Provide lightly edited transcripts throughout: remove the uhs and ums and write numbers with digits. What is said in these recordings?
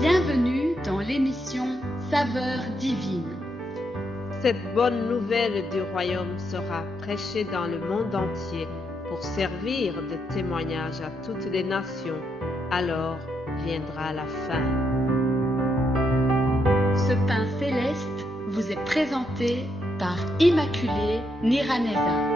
Bienvenue dans l'émission Saveurs divines. Cette bonne nouvelle du royaume sera prêchée dans le monde entier pour servir de témoignage à toutes les nations. Alors viendra la fin. Ce pain céleste vous est présenté par Immaculée Niraneza.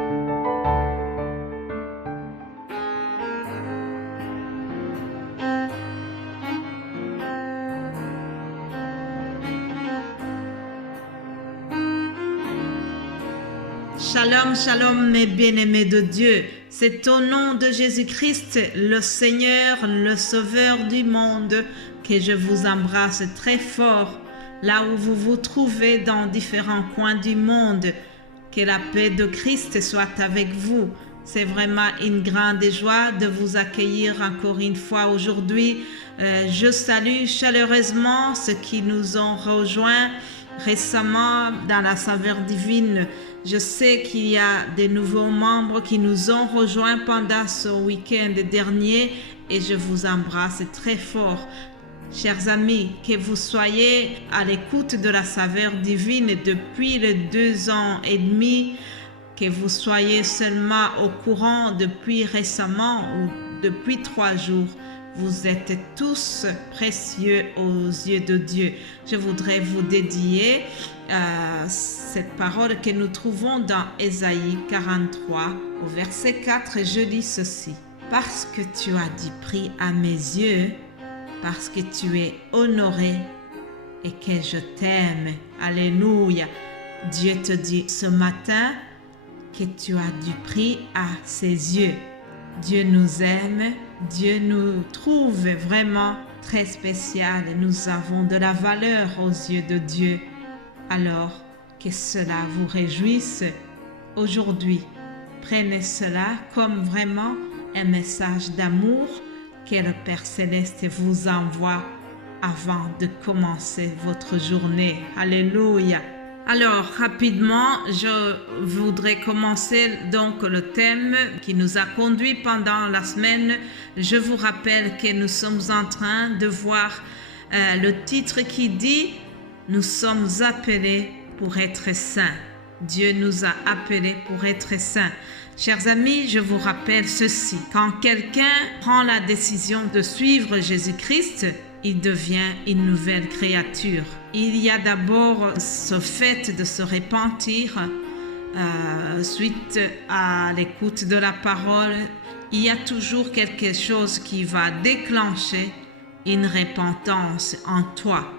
Shalom, shalom mes bien-aimés de Dieu. C'est au nom de Jésus-Christ, le Seigneur, le Sauveur du monde, que je vous embrasse très fort, là où vous vous trouvez dans différents coins du monde. Que la paix de Christ soit avec vous. C'est vraiment une grande joie de vous accueillir encore une fois aujourd'hui. Je salue chaleureusement ceux qui nous ont rejoints récemment dans la saveur divine. Je sais qu'il y a des nouveaux membres qui nous ont rejoints pendant ce week-end dernier et je vous embrasse très fort. Chers amis, que vous soyez à l'écoute de la saveur divine depuis les 2 ans et demi, que vous soyez seulement au courant depuis récemment ou depuis 3 jours, vous êtes tous précieux aux yeux de Dieu. Je voudrais vous dédier cette parole que nous trouvons dans Ésaïe 43, au verset 4. Je lis ceci. Parce que tu as du prix à mes yeux, parce que tu es honoré et que je t'aime. Alléluia. Dieu te dit ce matin que tu as du prix à ses yeux. Dieu nous aime, Dieu nous trouve vraiment très spécial. Nous avons de la valeur aux yeux de Dieu. Alors que cela vous réjouisse aujourd'hui. Prenez cela comme vraiment un message d'amour que le Père Céleste vous envoie avant de commencer votre journée. Alléluia. Alors, rapidement, je voudrais commencer donc le thème qui nous a conduit pendant la semaine. Je vous rappelle que nous sommes en train de voir le titre qui dit « Nous sommes appelés pour être saints ». Dieu nous a appelés pour être saints. Chers amis, je vous rappelle ceci. Quand quelqu'un prend la décision de suivre Jésus-Christ, il devient une nouvelle créature. Il y a d'abord ce fait de se repentir suite à l'écoute de la parole. Il y a toujours quelque chose qui va déclencher une repentance en toi.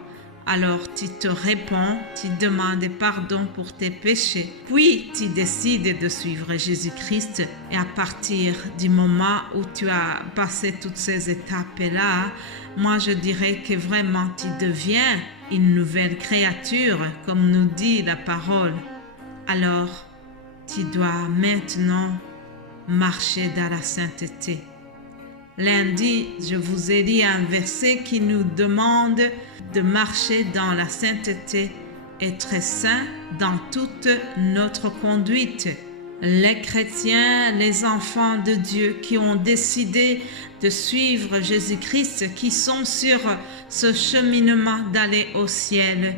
Alors tu te réponds, tu demandes pardon pour tes péchés, puis tu décides de suivre Jésus-Christ. Et à partir du moment où tu as passé toutes ces étapes-là, moi je dirais que vraiment tu deviens une nouvelle créature, comme nous dit la parole. Alors tu dois maintenant marcher dans la sainteté. Lundi, je vous ai dit un verset qui nous demande de marcher dans la sainteté, être saint dans toute notre conduite. Les chrétiens, les enfants de Dieu qui ont décidé de suivre Jésus-Christ, qui sont sur ce cheminement d'aller au ciel,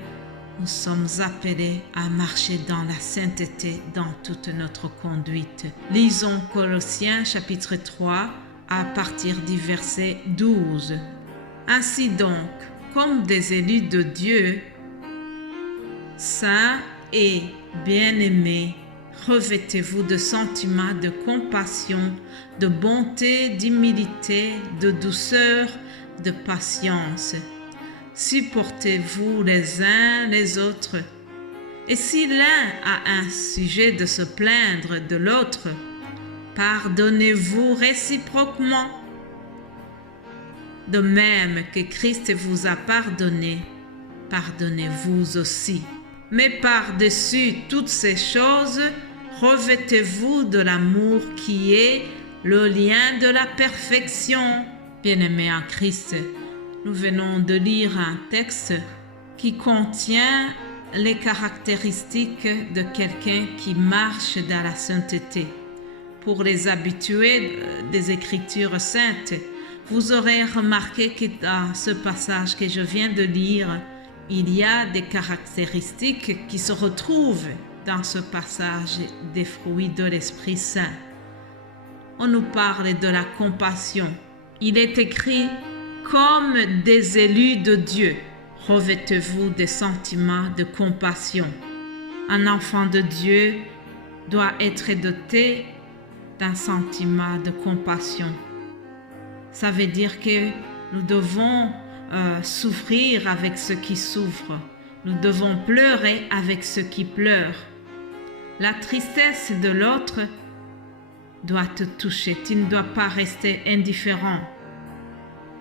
nous sommes appelés à marcher dans la sainteté dans toute notre conduite. Lisons Colossiens chapitre 3, à partir du verset 12. Ainsi donc, comme des élus de Dieu, saints et bien-aimés, revêtez-vous de sentiments de compassion, de bonté, d'humilité, de douceur, de patience. Supportez-vous les uns les autres. Et si l'un a un sujet de se plaindre de l'autre, pardonnez-vous réciproquement. De même que Christ vous a pardonné, pardonnez-vous aussi. Mais par-dessus toutes ces choses, revêtez-vous de l'amour qui est le lien de la perfection. Bien-aimés en Christ, nous venons de lire un texte qui contient les caractéristiques de quelqu'un qui marche dans la sainteté. Pour les habitués des Écritures saintes, Vous aurez remarqué que dans ce passage que je viens de lire, il y a des caractéristiques qui se retrouvent dans ce passage des fruits de l'Esprit Saint. On nous parle de la compassion. Il est écrit « Comme des élus de Dieu, revêtez-vous des sentiments de compassion ». Un enfant de Dieu doit être doté d'un sentiment de compassion. Ça veut dire que nous devons souffrir avec ceux qui souffrent. Nous devons pleurer avec ceux qui pleurent. La tristesse de l'autre doit te toucher. Tu ne dois pas rester indifférent.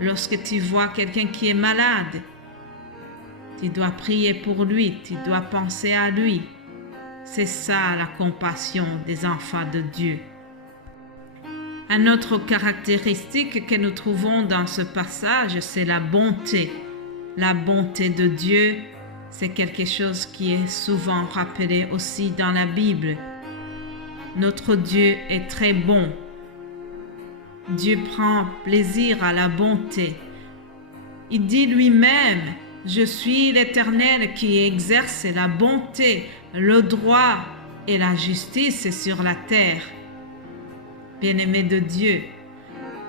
Lorsque tu vois quelqu'un qui est malade, tu dois prier pour lui, tu dois penser à lui. C'est ça la compassion des enfants de Dieu. Une autre caractéristique que nous trouvons dans ce passage, c'est la bonté. La bonté de Dieu, c'est quelque chose qui est souvent rappelé aussi dans la Bible. Notre Dieu est très bon. Dieu prend plaisir à la bonté. Il dit lui-même, « Je suis l'Éternel qui exerce la bonté, le droit et la justice sur la terre. » Bien-aimé de Dieu,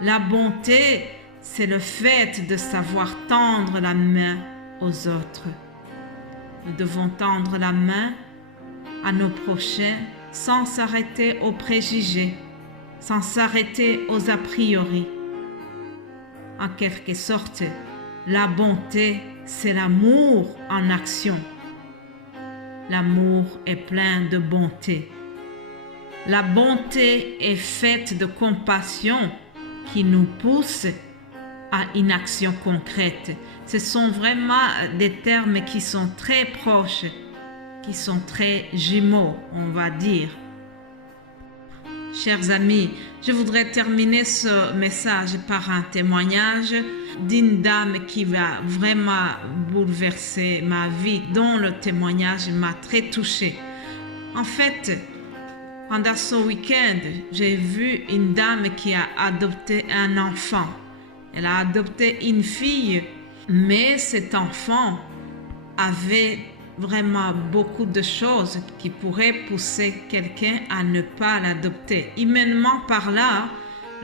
la bonté, c'est le fait de savoir tendre la main aux autres. Nous devons tendre la main à nos prochains sans s'arrêter aux préjugés, sans s'arrêter aux a priori. En quelque sorte, la bonté, c'est l'amour en action. L'amour est plein de bonté. La bonté est faite de compassion qui nous pousse à une action concrète. Ce sont vraiment des termes qui sont très proches, qui sont très jumeaux, on va dire. Chers amis, je voudrais terminer ce message par un témoignage d'une dame qui va vraiment bouleverser ma vie, dont le témoignage m'a très touchée. En fait, pendant ce week-end, j'ai vu une dame qui a adopté un enfant. Elle a adopté une fille, mais cet enfant avait vraiment beaucoup de choses qui pourraient pousser quelqu'un à ne pas l'adopter. Humainement par là,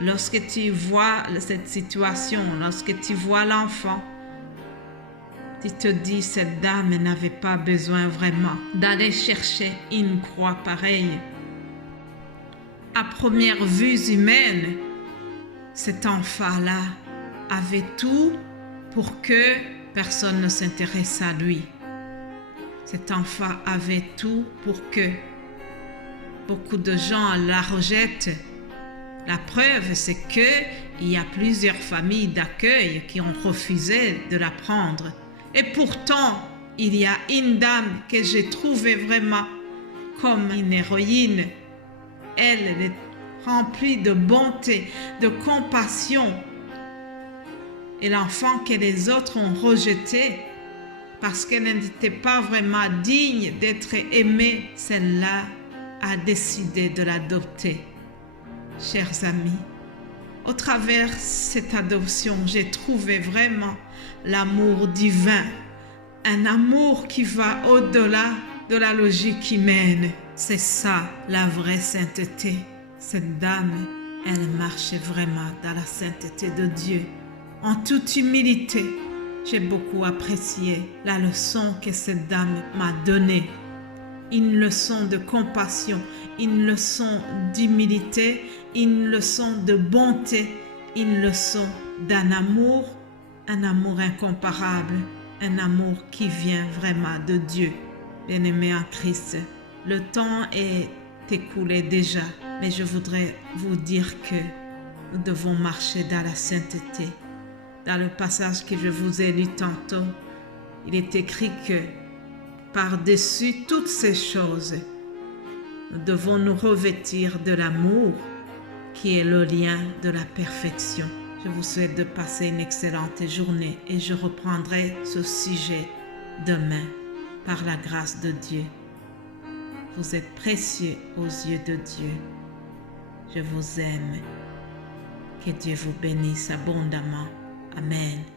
lorsque tu vois cette situation, lorsque tu vois l'enfant, tu te dis, cette dame n'avait pas besoin vraiment d'aller chercher une croix pareille. À première vue humaine, cet enfant-là avait tout pour que personne ne s'intéresse à lui. Cet enfant avait tout pour que beaucoup de gens la rejettent. La preuve, c'est qu'il y a plusieurs familles d'accueil qui ont refusé de la prendre. Et pourtant, il y a une dame que j'ai trouvée vraiment comme une héroïne. Elle est remplie de bonté, de compassion. Et l'enfant que les autres ont rejeté parce qu'elle n'était pas vraiment digne d'être aimée, celle-là a décidé de l'adopter. Chers amis, au travers de cette adoption, j'ai trouvé vraiment l'amour divin, un amour qui va au-delà de la logique humaine. C'est ça la vraie sainteté. Cette dame, elle marchait vraiment dans la sainteté de Dieu. En toute humilité, j'ai beaucoup apprécié la leçon que cette dame m'a donnée. Une leçon de compassion, une leçon d'humilité, une leçon de bonté, une leçon d'un amour, un amour incomparable, un amour qui vient vraiment de Dieu. Bien-aimés en Christ, le temps est écoulé déjà, mais je voudrais vous dire que nous devons marcher dans la sainteté. Dans le passage que je vous ai lu tantôt, il est écrit que par-dessus toutes ces choses, nous devons nous revêtir de l'amour qui est le lien de la perfection. Je vous souhaite de passer une excellente journée et je reprendrai ce sujet demain par la grâce de Dieu. Vous êtes précieux aux yeux de Dieu. Je vous aime. Que Dieu vous bénisse abondamment. Amen.